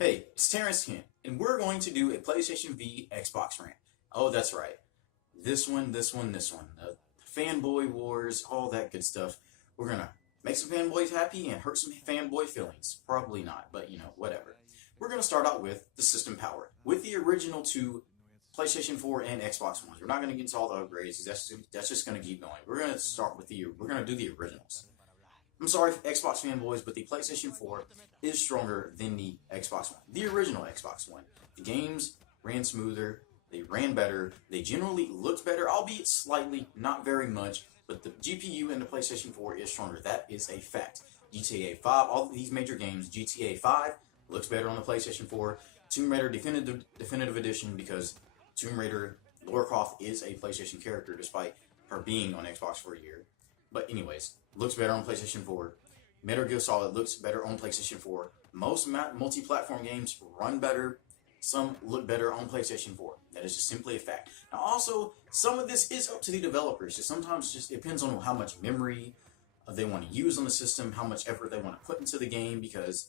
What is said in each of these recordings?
Hey, it's Terrence here, and we're going to do a PlayStation v Xbox rant. Oh, that's right. This one. Fanboy wars, all that good stuff. We're gonna make some fanboys happy and hurt some fanboy feelings. Probably not, but whatever. We're gonna start out with the system power. With the original two PlayStation 4 and Xbox Ones. We're not gonna get into all the upgrades, 'cause that's just gonna keep going. We're gonna do the originals. I'm sorry, Xbox fanboys, but the PlayStation 4 is stronger than the Xbox One. The original Xbox One. The games ran smoother, they ran better, they generally looked better, albeit slightly, not very much, but the GPU in the PlayStation 4 is stronger. That is a fact. GTA 5, all of these major games, GTA 5 looks better on the PlayStation 4. Tomb Raider Definitive Edition, because Tomb Raider Lara Croft is a PlayStation character despite her being on Xbox for a year. But anyways, looks better on PlayStation 4. Metal Gear Solid looks better on PlayStation 4. Most multi-platform games run better. Some look better on PlayStation 4. That is just simply a fact. Now also, some of this is up to the developers. Sometimes it just depends on how much memory they want to use on the system, how much effort they want to put into the game, because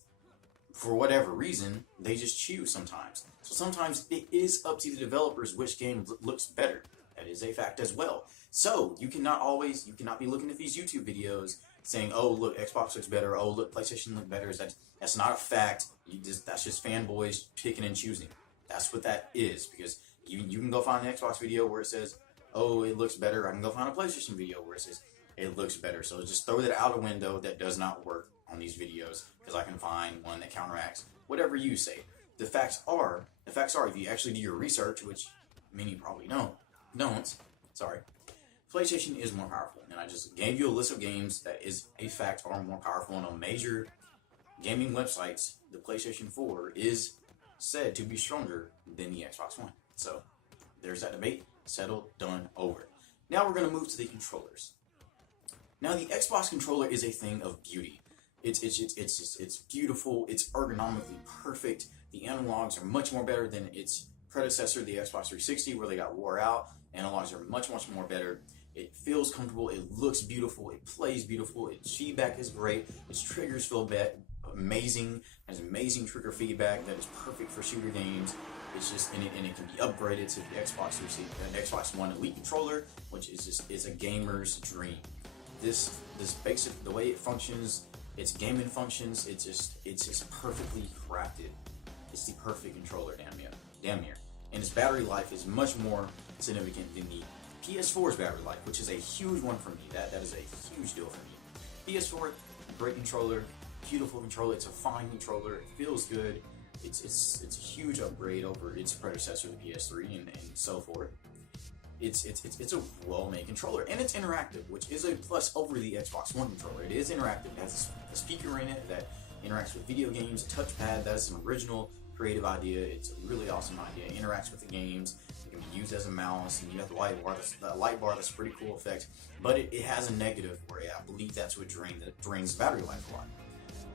for whatever reason, they just choose sometimes. So sometimes it is up to the developers which game looks better. That is a fact as well. So you cannot be looking at these YouTube videos saying, "Oh, look, Xbox looks better. Oh, look, PlayStation looks better." That's not a fact. That's just fanboys picking and choosing. That's what that is, because you can go find an Xbox video where it says, "Oh, it looks better." I can go find a PlayStation video where it says it looks better. So just throw that out a window. That does not work on these videos, because I can find one that counteracts whatever you say. The facts are, if you actually do your research, which many probably don't. Sorry. PlayStation is more powerful, and I just gave you a list of games that is a fact are more powerful. And on major gaming websites, the PlayStation 4 is said to be stronger than the Xbox One. So there's that debate. Settled, done, over. Now we're going to move to the controllers. Now the Xbox controller is a thing of beauty. It's beautiful. It's ergonomically perfect. The analogs are much more better than its predecessor, the Xbox 360, where they got wore out. Analogs are much more better. It feels comfortable. It looks beautiful. It plays beautiful. Its feedback is great. Its triggers feel amazing. Has amazing trigger feedback that is perfect for shooter games. It's just and it can be upgraded to the Xbox 360, an Xbox One Elite controller, which is a gamer's dream. This basic, the way it functions, its gaming functions, it's just perfectly crafted. It's the perfect controller, damn near. And its battery life is much more significant than the PS4's battery life, which is a huge one for me. That is a huge deal for me. PS4, great controller, beautiful controller. It's a fine controller. It feels good. It's a huge upgrade over its predecessor, the PS3, and so forth. It's a well-made controller, and it's interactive, which is a plus over the Xbox One controller. It is interactive. It has a speaker in it that interacts with video games, a touchpad. That is an original creative idea. It's a really awesome idea. It interacts with the games. It can be used as a mouse, and you have the light bar. The light bar, that's a pretty cool effect. But it has a negative where I believe that's what drains battery life a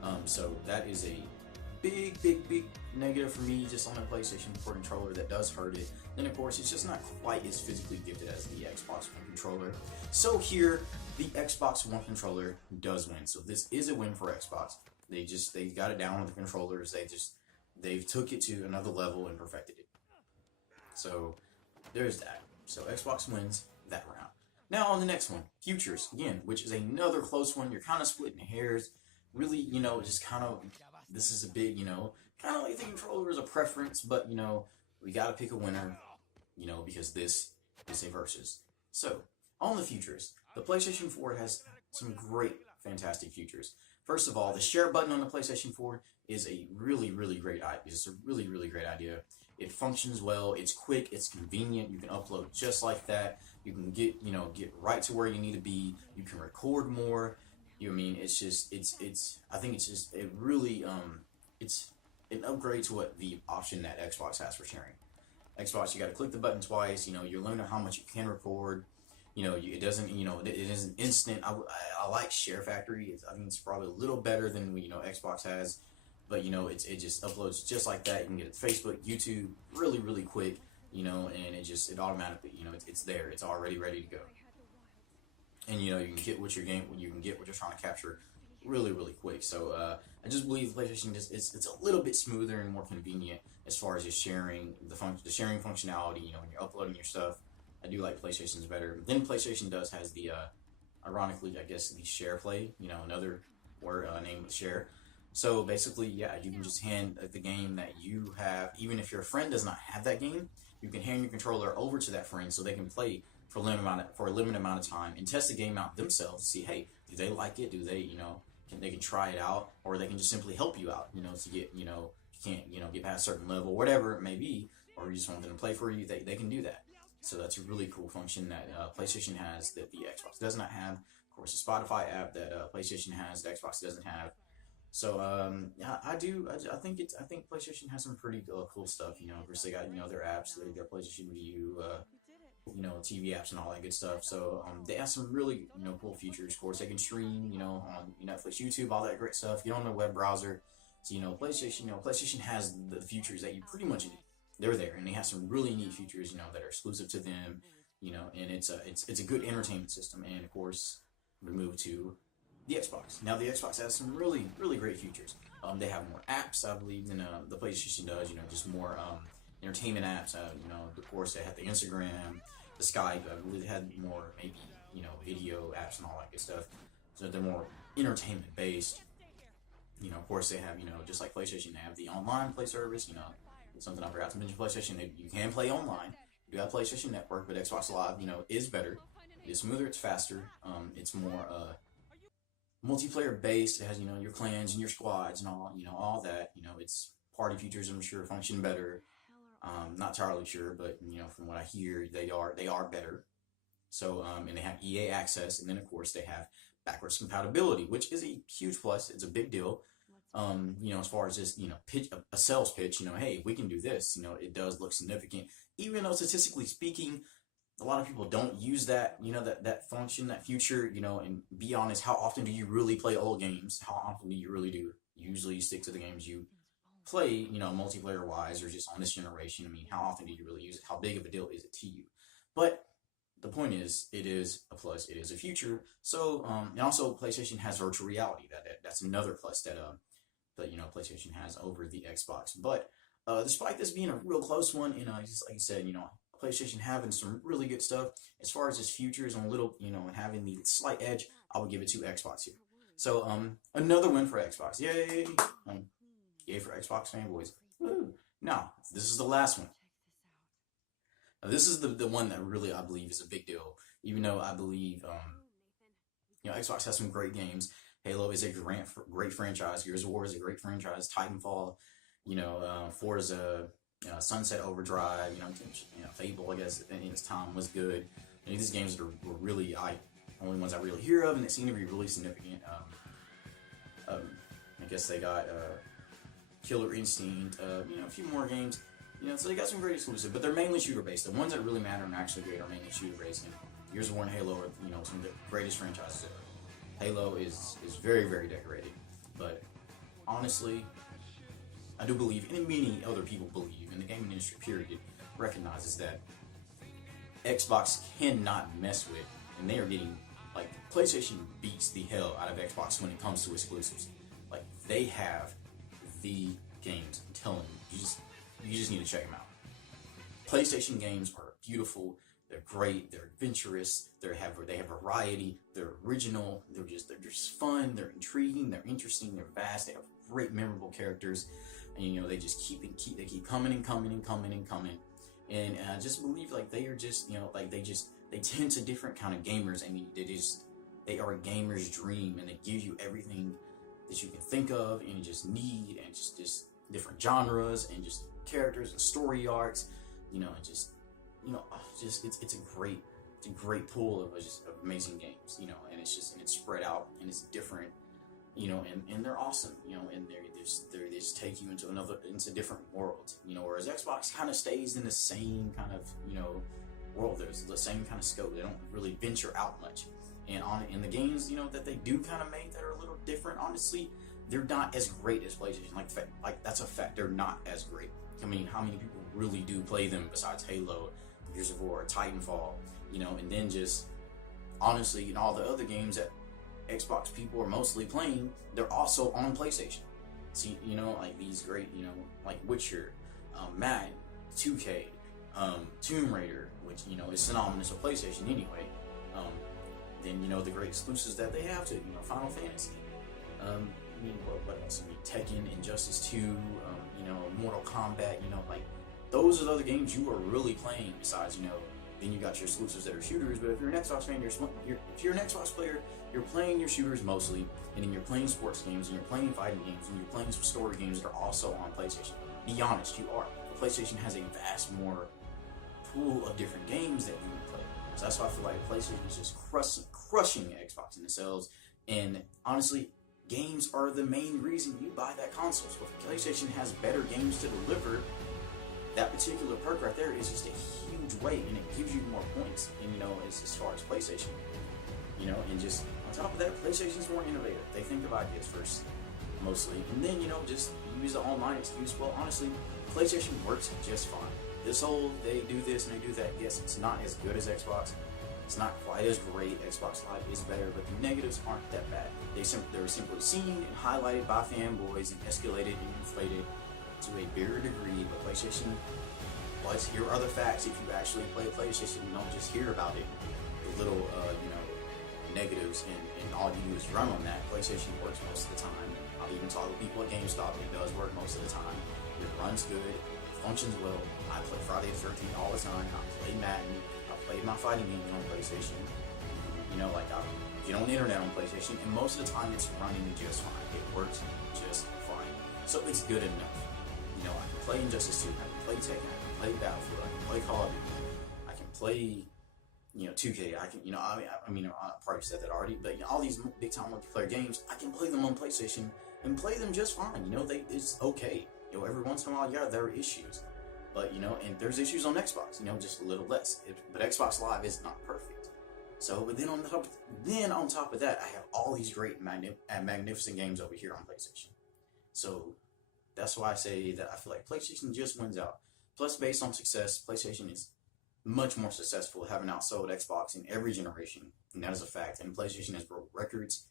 lot. So that is a big negative for me, just on the PlayStation 4 controller. That does hurt it. Then of course it's just not quite as physically gifted as the Xbox One controller. So here the Xbox One controller does win. So this is a win for Xbox. They got it down with the controllers. They've took it to another level and perfected it. So there's that. So Xbox wins that round. Now on the next one, futures again, which is another close one. You're kind of splitting hairs. Really, just kind of, this is a big, kind of like the controller is a preference, but we got to pick a winner, because this is a versus. So on the futures, the PlayStation 4 has some great, fantastic futures. First of all, the share button on the PlayStation 4 is a really great idea. It's a really great idea. It functions well. It's quick. It's convenient. You can upload just like that. You can get right to where you need to be. You can record more. I think it's just a really it's an upgrade to what the option that Xbox has for sharing. Xbox, you got to click the button twice. You're learning how much you can record. It doesn't, it isn't instant. I like SHAREfactory. I think it's probably a little better than Xbox has, but it just uploads just like that. You can get it to Facebook, YouTube, really quick. And it automatically, it's there. It's already ready to go. And you can get what you're trying to capture really, really quick. So I just believe PlayStation it's a little bit smoother and more convenient as far as just sharing the sharing functionality. You know, when you're uploading your stuff, I do like PlayStation's better. Then PlayStation has the ironically, I guess, the share play. You know, another word name with share. So basically, yeah, you can just hand the game that you have, even if your friend does not have that game, you can hand your controller over to that friend so they can play for a limited amount of time and test the game out themselves to see, hey, do they like it? Do they, they can try it out, or they can just simply help you out, to get, you can't, get past a certain level, whatever it may be, or you just want them to play for you, they can do that. So that's a really cool function that PlayStation has that the Xbox does not have. Of course, the Spotify app that PlayStation has, the Xbox doesn't have. So I think PlayStation has some pretty cool stuff. Of course they got their apps, their PlayStation View, TV apps and all that good stuff. So they have some really cool features. Of course, they can stream on Netflix, YouTube, all that great stuff. Get on their web browser. So PlayStation has the features that you pretty much need. They're there, and they have some really neat features that are exclusive to them. And it's a good entertainment system. And of course, we move to the Xbox. Now the Xbox has some really, really great features. They have more apps, I believe, than the PlayStation does. Just more entertainment apps. Of course, they have the Instagram, the Skype. I believe they had more maybe video apps and all that good stuff. So they're more entertainment based. Of course, they have just like PlayStation, they have the online play service. Something I forgot to mention. PlayStation, you can play online. You do have PlayStation Network, but Xbox Live, is better. It's smoother. It's faster. It's more multiplayer based. It has your clans and your squads and all that. Its party features, I'm sure, function better. Not entirely sure, but from what I hear, they are better. So and they have EA access, and then of course they have backwards compatibility, which is a huge plus. It's a big deal. As far as just pitch a sales pitch, hey, we can do this. It does look significant, even though statistically speaking, a lot of people don't use that, that function, that feature, and be honest, how often do you really play old games? How often do you really do? Usually you stick to the games you play, multiplayer wise, or just on this generation. I mean, how often do you really use it? How big of a deal is it to you? But the point is, it is a plus, it is a feature. So, and also PlayStation has virtual reality. That's another plus that PlayStation has over the Xbox. But despite this being a real close one, just like I said, PlayStation having some really good stuff as far as its futures and a little, having the slight edge, I would give it to Xbox here. So another win for Xbox. Yay! Yay for Xbox fanboys. Woo. Now, this is the last one. Now, this is the one that really I believe is a big deal. Even though I believe Xbox has some great games. Halo is a great franchise. Gears of War is a great franchise. Titanfall, Forza, Sunset Overdrive, Fable, I guess, in its time was good. These games were really only ones I really hear of, and they seem to be really significant. I guess they got Killer Instinct, a few more games. So they got some great exclusive, but they're mainly shooter based. The ones that really matter and are actually great are mainly shooter based. And Gears of War and Halo are some of the greatest franchises ever. Halo is very, very decorated, but honestly, I do believe, and many other people believe, and the gaming industry period recognizes that Xbox cannot mess with, and they are getting, PlayStation beats the hell out of Xbox when it comes to exclusives. They have the games. I'm telling you, you just need to check them out. PlayStation games are beautiful. They're great. They're adventurous. They have variety. They're original. They're just fun. They're intriguing. They're interesting. They're vast. They have great, memorable characters, and they just keep coming and coming and coming and coming. And I just believe they are just they tend to different kind of gamers. I mean, they are a gamer's dream, and they give you everything that you can think of and just need, and just different genres and just characters and story arcs, it's a great pool of amazing games, and it's spread out and it's different, and they're awesome, and they just take you into different worlds, whereas Xbox kind of stays in the same kind of, world. There's the same kind of scope. They don't really venture out much. And in the games, that they do kind of make that are a little different, honestly, they're not as great as PlayStation. That's a fact. They're not as great. I mean, how many people really do play them besides Halo, Gears of War, Titanfall, and then just honestly, all the other games that Xbox people are mostly playing, they're also on PlayStation. See, you know, like these great, you know, like Witcher, Madden, 2K, Tomb Raider, which, you know, is synonymous with PlayStation anyway. Then, you know, the great exclusives that they have to, you know, Final Fantasy. I mean, what else? I mean, Tekken, Injustice 2, you know, Mortal Kombat, you know, like, those are the other games you are really playing besides, you know, then you got your exclusives that are shooters. But if you're an Xbox fan, if you're an Xbox player, you're playing your shooters mostly, and then you're playing sports games, and you're playing fighting games, and you're playing some story games that are also on PlayStation. Be honest, you are. The PlayStation has a vast more pool of different games that you can play. So that's why I feel like PlayStation is just crushing Xbox in the sales. And honestly, games are the main reason you buy that console. So if PlayStation has better games to deliver, that particular perk right there is just a huge weight, and it gives you more points. And you know, as far as PlayStation, you know, and just on top of that, PlayStation's more innovative. They think of ideas first, mostly, and then, you know, just use the online excuse. Well, honestly, PlayStation works just fine. This whole they do this and they do that, yes, it's not as good as Xbox. It's not quite as great. Xbox Live is better, but the negatives aren't that bad. They're simply seen and highlighted by fanboys and escalated and inflated to a bigger degree. But PlayStation, but here are the facts. If you actually play PlayStation, you don't just hear about it, the little you know, negatives, and all you do is run on that. PlayStation works most of the time. I've even talked to people at GameStop, and it does work most of the time. It runs good, functions well. I play Friday the 13th all the time. I play Madden. I played my fighting games on PlayStation. You know, like I get on the internet on PlayStation, and most of the time it's running just fine. It works just fine. So it's good enough. You know, I can play Injustice 2, I can play Tekken, I can play Battlefield, I can play Call of Duty, I can play, you know, 2K, I can, you know, I mean, I probably said that already, but you know, all these big time multiplayer games, I can play them on PlayStation and play them just fine. You know, it's okay. You know, every once in a while, yeah, there are issues, but you know, and there's issues on Xbox, you know, just a little less. But Xbox Live is not perfect. So, but then on top of that, I have all these great magnificent games over here on PlayStation. So that's why I say that I feel like PlayStation just wins out. Plus, based on success, PlayStation is much more successful, having outsold Xbox in every generation, and that is a fact. And PlayStation has broke records,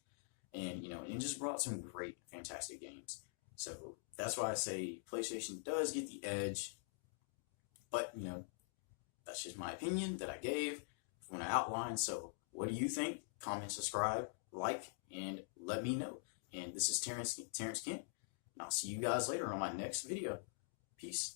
and you know, and just brought some great, fantastic games. So that's why I say PlayStation does get the edge. But you know, that's just my opinion that I gave when I outlined. So what do you think? Comment, subscribe, like, and let me know. And this is Terrence Kent. And I'll see you guys later on my next video. Peace.